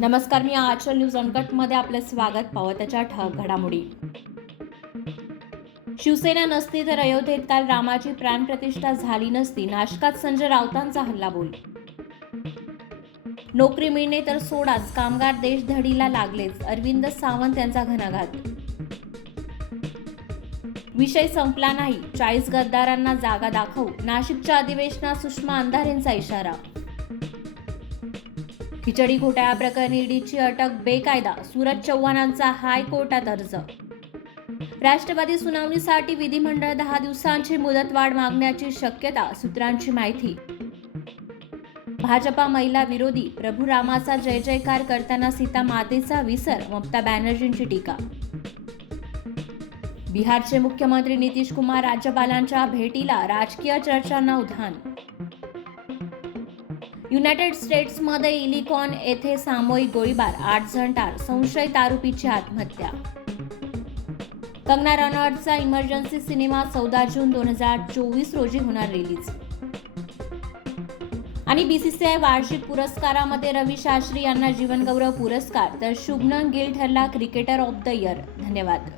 नमस्कार, मी आचल न्यूज अनकटमध्ये आपले स्वागत. पाहू त्याच्या ठळक घडामोडी. शिवसेना नसती तर अयोध्येत काल रामाची प्राणप्रतिष्ठा झाली नसती. नाशकात संजय राऊतांचा हल्लाबोल. नोकरी मिळणे तर सोडाच, कामगार देशधडीला लागलेच. अरविंद सावंत यांचा घणाघात. विषय संपला नाही, 40 गद्दारांना जागा दाखवू. नाशिकच्या अधिवेशनात सुषमा अंधारेंचा इशारा. खिचडी घोटाळ्याप्रकरणी ईडीची अटक बेकायदा, सूरज चव्हाणांचा हायकोर्टात अर्ज. राष्ट्रवादी सुनावणीसाठी विधिमंडळ 10 दिवसांची मुदतवाढ मागण्याची शक्यता, सूत्रांची माहिती. भाजपा महिला विरोधी, प्रभू रामाचा जय जयकार करताना सीता मातेचा विसर, ममता बॅनर्जींची टीका. बिहारचे मुख्यमंत्री नितीश कुमार राज्यपालांच्या भेटीला, राजकीय चर्चांना उधाण. युनायटेड स्टेट्समध्ये इलिकॉन येथे सामूहिक गोळीबार, 8 जण ठार, संशयित आरोपीची आत्महत्या. कंगना रनौतचा इमर्जन्सी सिनेमा 14 जून 2024 रोजी होणार रिलीज. आणि बीसीसीआय वार्षिक पुरस्कारामध्ये रवी शास्त्री यांना जीवनगौरव पुरस्कार, तर शुभमन गिल ठरला क्रिकेटर ऑफ द इयर. धन्यवाद.